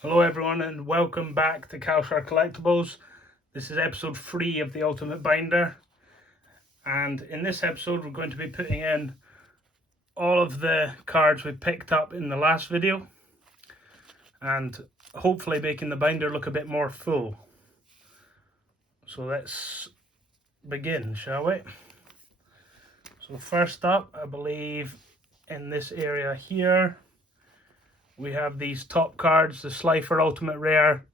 Hello everyone and welcome back to Calshar Collectibles. This is episode 3 of the Ultimate Binder, and in this episode we're going to be putting in all of the cards we picked up in the last video and hopefully making the binder look a bit more full. So let's begin, shall we? So first up, I believe in this area here we have these top cards: the Slifer Ultimate Rare,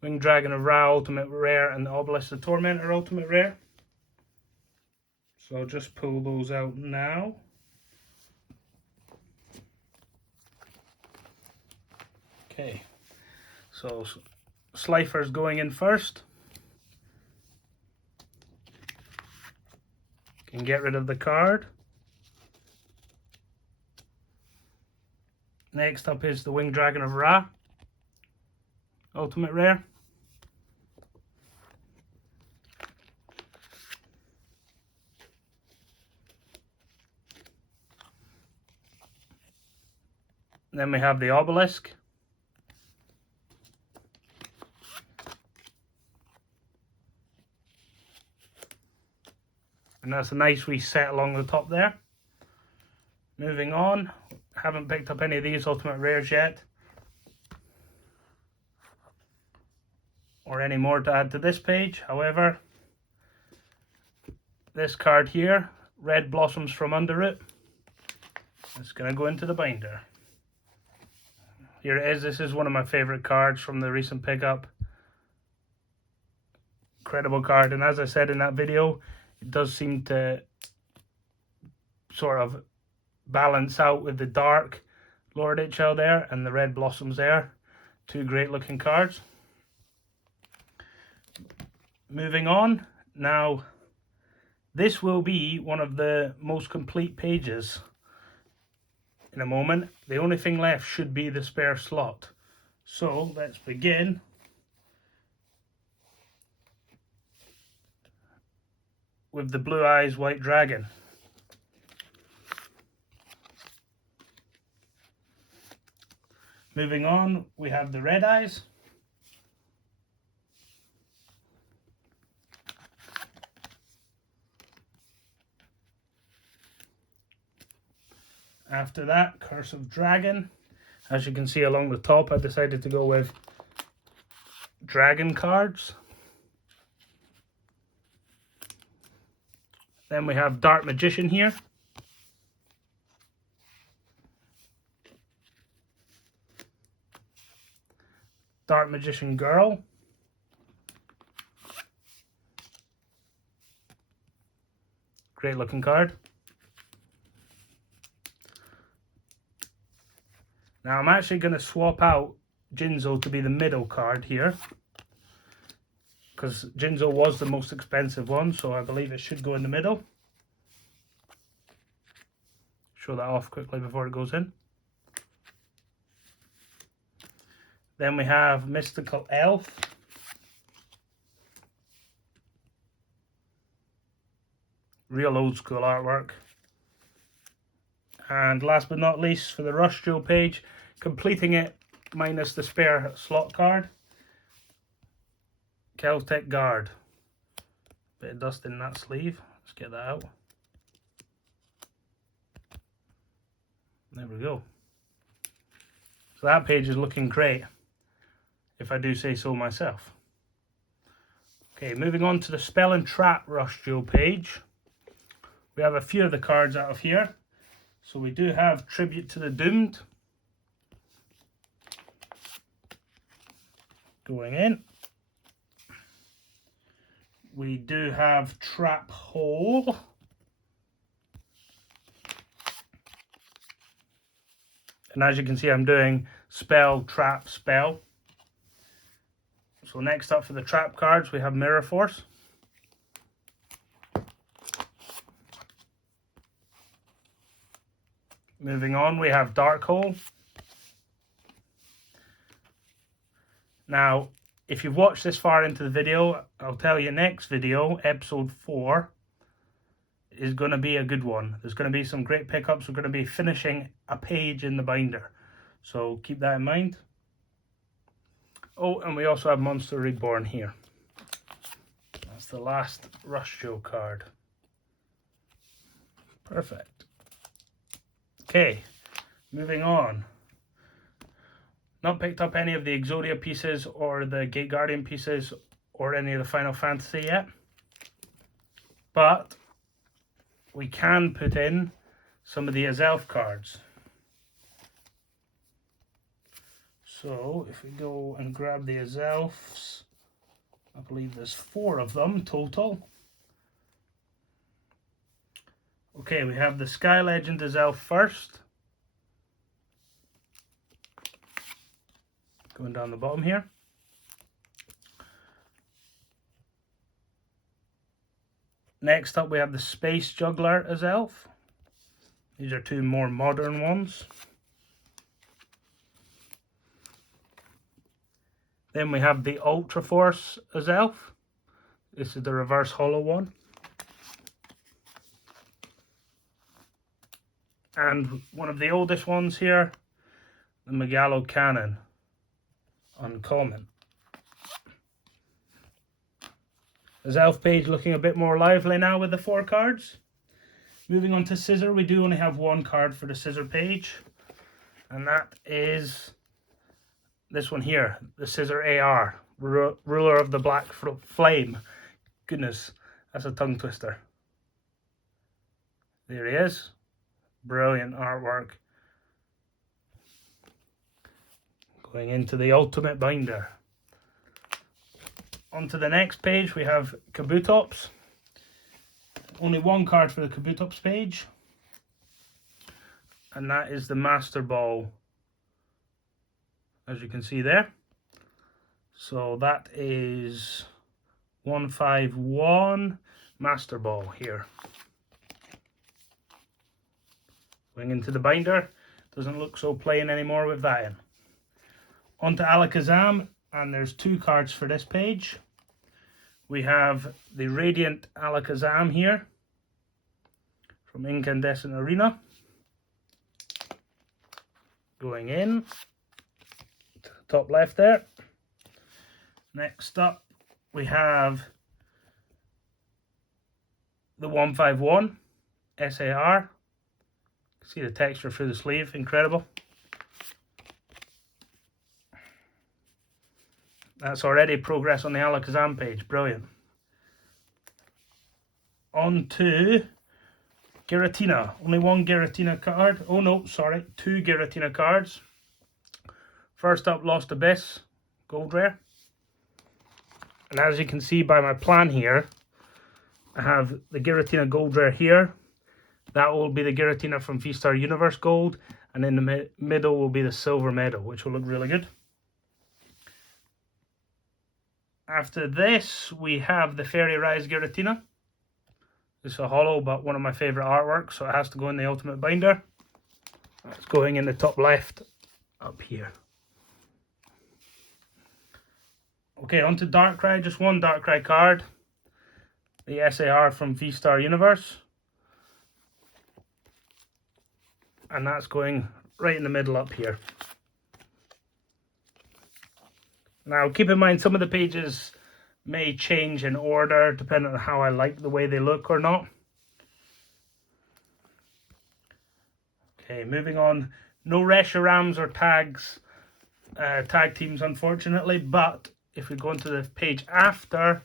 Winged Dragon of Ra Ultimate Rare, and the Obelisk the Tormentor Ultimate Rare. So I'll just pull those out now. Okay, so Slifer's going in first. Can get rid of the card. Next up is the Winged Dragon of Ra Ultimate Rare. Then we have the Obelisk. And that's a nice wee set along the top there. Moving on, haven't picked up any of these Ultimate Rares yet, or any more to add to this page. However, this card here, Red Blossoms from Underroot, it's going to go into the binder. Here it is. This is one of my favourite cards from the recent pickup. Incredible card, and as I said in that video, it does seem to sort of balance out with the dark Lord HL there and the Red Blossoms there. Two great looking cards. Moving on, now this will be one of the most complete pages in a moment. The only thing left should be the spare slot. So let's begin with the Blue Eyes White Dragon. Moving on, we have the Red Eyes. After that, Curse of Dragon. As you can see along the top, I decided to go with dragon cards. Then we have Dark Magician here. Dark Magician Girl. Great looking card. Now I'm actually going to swap out Jinzo to be the middle card here, because Jinzo was the most expensive one, so I believe it should go in the middle. Show that off quickly before it goes in. Then we have Mystical Elf. Real old school artwork. And last but not least, for the Rush Jewel page, completing it minus the spare slot card, Celtic Guard. Bit of dust in that sleeve. Let's get that out. There we go. So that page is looking great, if I do say so myself. Okay, moving on to the Spell and Trap Rush Jewel page. We have a few of the cards out of here. So we do have Tribute to the Doomed going in. We do have Trap Hole. And as you can see, I'm doing Spell, Trap, Spell. So next up for the trap cards, we have Mirror Force. Moving on, we have Dark Hole. Now, if you've watched this far into the video, I'll tell you next video, episode 4, is going to be a good one. There's going to be some great pickups. We're going to be finishing a page in the binder. So keep that in mind. Oh, and we also have Monster Reborn here. That's the last Rush Show card. Perfect. Okay, moving on. Not picked up any of the Exodia pieces or the Gate Guardian pieces or any of the Final Fantasy yet. But we can put in some of the Azelf cards. So if we go and grab the Azelfs, I believe there's 4 of them total. Okay, we have the Sky Legend Azelf first. Going down the bottom here. Next up we have the Space Juggler Azelf. These are 2 more modern ones. Then we have the Ultra Force Azelf. This is the reverse hollow one. And one of the oldest ones here, the Megalo Cannon. Uncommon. Azelf page looking a bit more lively now with the 4 cards. Moving on to Scissor, we do only have 1 card for the Scissor page. And that is this one here, the Scissor AR, Ruler of the Black Flame. Goodness, that's a tongue twister. There he is. Brilliant artwork. Going into the Ultimate Binder. Onto the next page we have Kabutops. Only 1 card for the Kabutops page. And that is the Master Ball, as you can see there. So that is 151 Master Ball here. Going into the binder. Doesn't look so plain anymore with that in. Onto Alakazam, and there's 2 cards for this page. We have the Radiant Alakazam here from Incandescent Arena. Going in to the top left there. Next up we have the 151 SAR. See the texture through the sleeve, incredible. That's already progress on the Alakazam page, brilliant. On to Giratina, only 1 Giratina card. Oh no, sorry, 2 Giratina cards. First up, Lost Abyss, gold rare. And as you can see by my plan here, I have the Giratina gold rare here. That will be the Giratina from V-Star Universe gold, and in the middle will be the silver medal, which will look really good. After this, we have the Fairy Rise Giratina. It's a hollow, but one of my favourite artworks, so it has to go in the Ultimate Binder. It's going in the top left, up here. Okay, on to Darkrai, just 1 Darkrai card. The SAR from V-Star Universe. And that's going right in the middle up here. Now keep in mind some of the pages may change in order depending on how I like the way they look or not. Okay, moving on. No Reshirams or tag teams unfortunately, but if we go into the page after,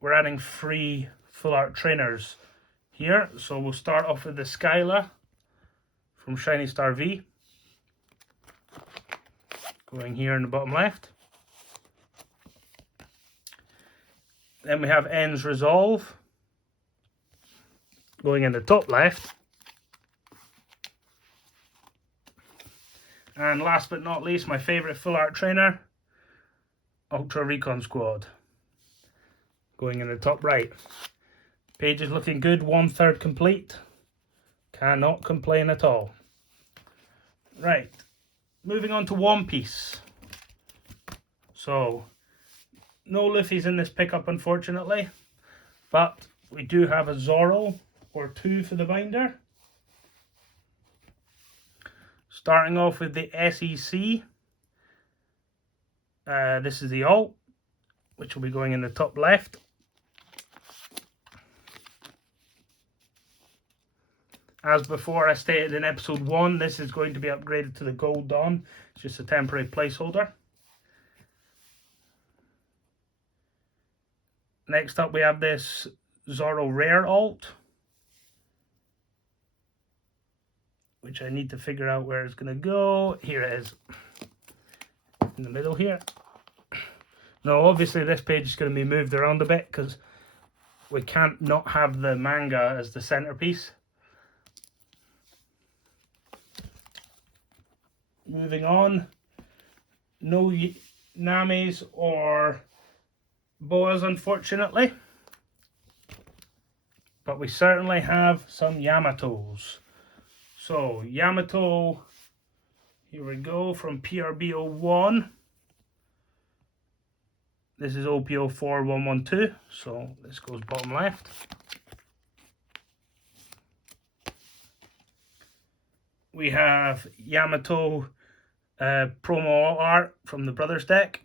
we're adding 3 full art trainers here. So we'll start off with the Skyla from Shiny Star V. Going here in the bottom left. Then we have N's Resolve. Going in the top left. And last but not least, my favourite full art trainer, Ultra Recon Squad. Going in the top right. Page is looking good, 1/3 complete. Cannot complain at all. Right, moving on to One Piece. So, no Luffy's in this pickup unfortunately, but we do have a Zoro or 2 for the binder. Starting off with the SEC. This is the alt, which will be going in the top left. As before, I stated in episode 1, this is going to be upgraded to the Gold Dawn. It's just a temporary placeholder. Next up, we have this Zorro Rare alt, which I need to figure out where it's going to go. Here it is, in the middle here. Now, obviously, this page is going to be moved around a bit because we can't not have the manga as the centerpiece. Moving on, no Namis or Boas, unfortunately, but we certainly have some Yamatos. So Yamato, here we go, from PRB01. This is OP04112, so this goes bottom left. We have Yamato promo art from the Brothers deck.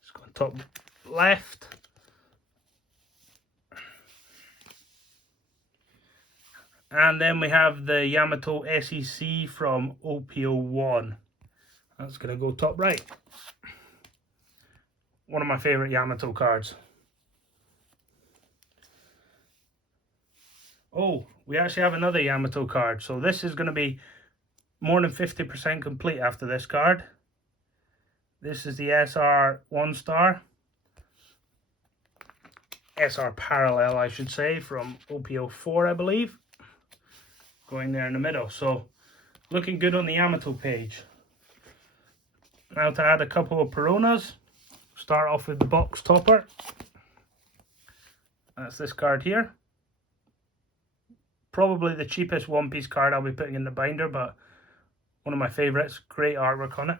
It's going top left. And then we have the Yamato SEC from OP01. That's going to go top right. One of my favourite Yamato cards. Oh, we actually have another Yamato card. So this is going to be more than 50% complete after this card. This is the SR 1-star. SR Parallel, I should say, from OP04, I believe. Going there in the middle. So, looking good on the Yamato page. Now to add a couple of Peronas. Start off with the box topper. That's this card here. Probably the cheapest one-piece card I'll be putting in the binder, but one of my favourites. Great artwork on it.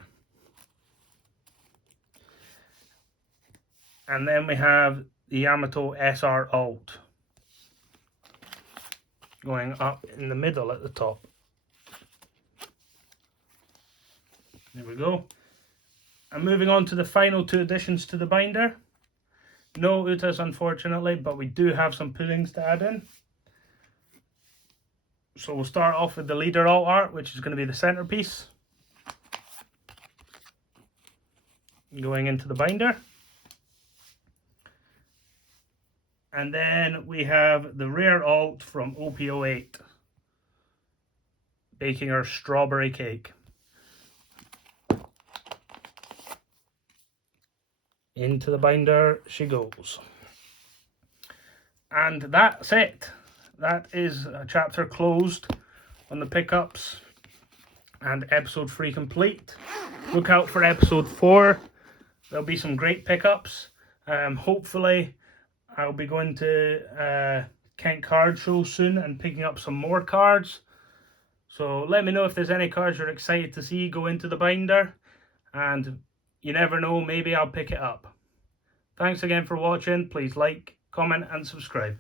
And then we have the Yamato SR Alt. Going up in the middle at the top. There we go. And moving on to the final two additions to the binder. No Utas, unfortunately, but we do have some pullings to add in. So we'll start off with the leader alt art, which is going to be the centerpiece. Going into the binder. And then we have the rare alt from OP08. Baking our strawberry cake. Into the binder she goes. And that's it. That is a chapter closed on the pickups and episode 3 complete. Look out for episode 4. There'll be some great pickups. Hopefully I'll be going to Kent Card Show soon and picking up some more cards. So let me know if there's any cards you're excited to see go into the binder. And you never know, maybe I'll pick it up. Thanks again for watching. Please like, comment and subscribe.